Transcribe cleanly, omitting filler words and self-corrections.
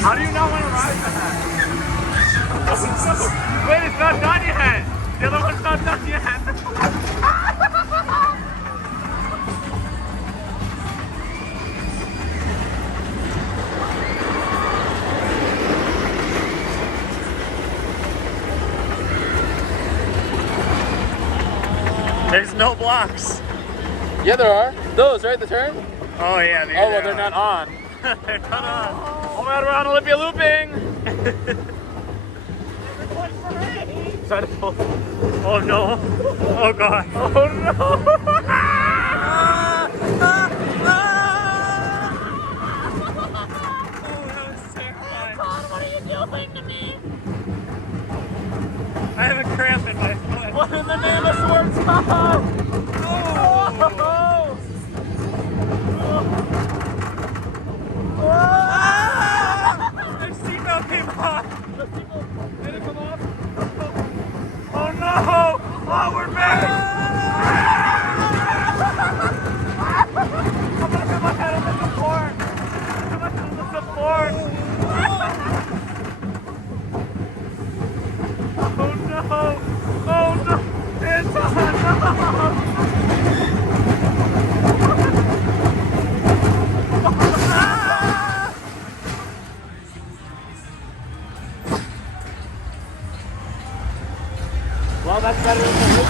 How do you not want to ride that? Wait, it's not done yet. The other one's not done yet. There's no blocks. Yeah, there are. Those, right? The turn? Oh yeah. Oh, well, they're not on. They're not on. Oh my god, we're on Olympia looping. Try to pull. Oh no. Oh god. Oh no. What are you doing to me? I have a cramp in my foot. What in the name of Schwarzkopf? The seatbelt came off. Did it come off? Oh no! Oh, we're back! I'm gonna put my head on the support. Put my head on the support. Oh no! Oh no! Anton, no! Well, that's better than the